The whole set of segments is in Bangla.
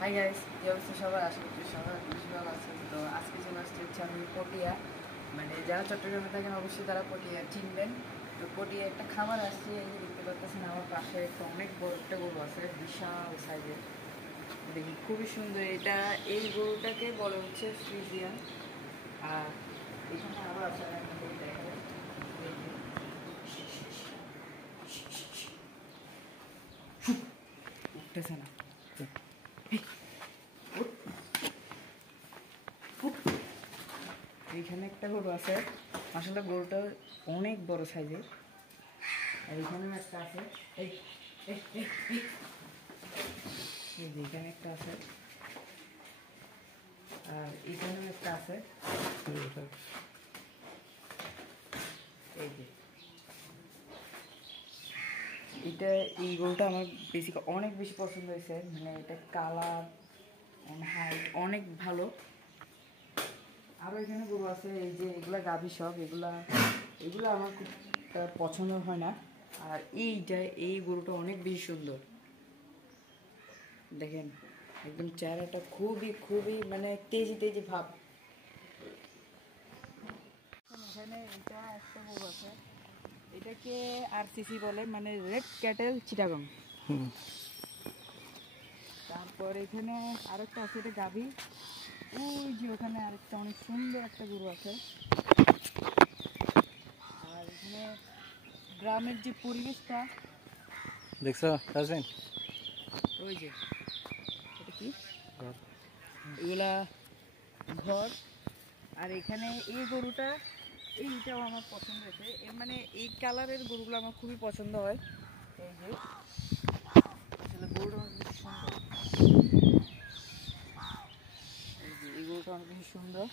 হাই গাইস, কি অবস্থা সবার? আশা করছি সবার বেশি ভালো আছে। তো আজকে চলে আসছে হচ্ছে আমি পটিয়া, মানে যারা চট্টগ্রামে থাকেন অবশ্যই তারা পটিয়া চিনবেন। তো পটিয়া একটা খামার আসছে, এই যে দেখতে পাচ্ছেন আমার পাশে একটা অনেক বড় একটা গরু আছে, বিশাল সাইজের। দেখি খুবই সুন্দর এটা। এই গরুটাকে বলে হচ্ছে ফ্রিজিয়ান। আর এখানে আবার আছে একটা গরু দেখাবো। এই যে। উঠতেছে না। এইখানে একটা গরু আছে, আসলে গরুটা অনেক বড় সাইজের। আর এখানে একটা আছে, এই এই এই এই। এই যে এখানে একটা আছে, আর এখানেও একটা আছে। এই যে এটা, এই গরুটা আমার বেসিক অনেক বেশি পছন্দ হয়েছে, মানে এটা কালার হাইট অনেক ভালো। আরও এখানে গরু আছে, এই যে এগুলা গাভী সব, এগুলা আমার খুব পছন্দ হয় না। আর এই গরুটা অনেক বেশি সুন্দর, দেখেন একদম চেহারাটা খুবই খুবই মানে তেজি তেজি ভাব। এখানে এটা একটা গরু আছে, এটাকে আরসিসি বলে, মানে রেড ক্যাটেল চিটাগং। তারপর এখানে আরেকটা আছে, এটা গাভী। ওই যে ওখানে আরেকটা অনেক সুন্দর একটা গরু আছে। আর এখানে গ্রামের যে পরিবেশটা দেখছো আসবেন, ওই যে এটা কি এগুলা ঘর। আর এখানে এই গরুটা, এইটাও আমার পছন্দ হয়েছে, এর মানে এই কালারের গরুগুলো আমার খুবই পছন্দ হয়। এই যে আসলে গরুটা অনেক বেশি সুন্দর, এই গরুটা অনেক বেশি সুন্দর।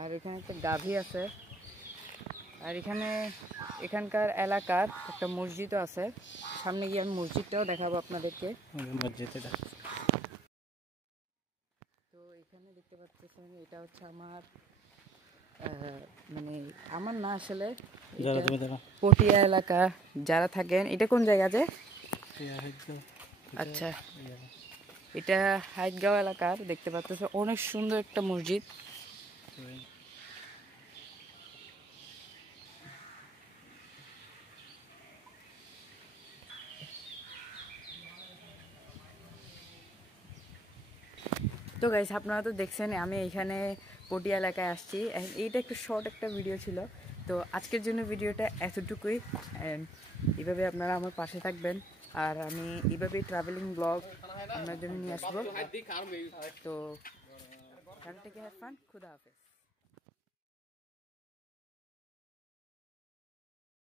আর এখানে একটা গাভী আছে। আর এখানকার এলাকার একটা মসজিদও আছে, সামনে গিয়ে আমি মসজিদটাও দেখাবো আপনাদেরকে। মসজিদে তো এখানে দেখতে পাচ্ছেন এটা হচ্ছে আমার মানে আমার না আসলে পটিয়া এলাকা যারা থাকেন। এটা কোন জায়গাতে? আচ্ছা, এটা হাইটগাঁও এলাকার, দেখতে পাচ্ছেন অনেক সুন্দর একটা মসজিদ। তো গাইস, আপনারা তো দেখছেন আমি এখানে পটিয়া এলাকায় আসছি। এইটা একটু শর্ট একটা ভিডিও ছিল, তো আজকের জন্য ভিডিওটা এতটুকুই। এইভাবে আপনারা আমার পাশে থাকবেন, আর আমি এইভাবেই ট্রাভেলিং ব্লগ আপনার জন্য নিয়ে আসবো। তো হ্যাভ ফান, খুদা হাফেজ।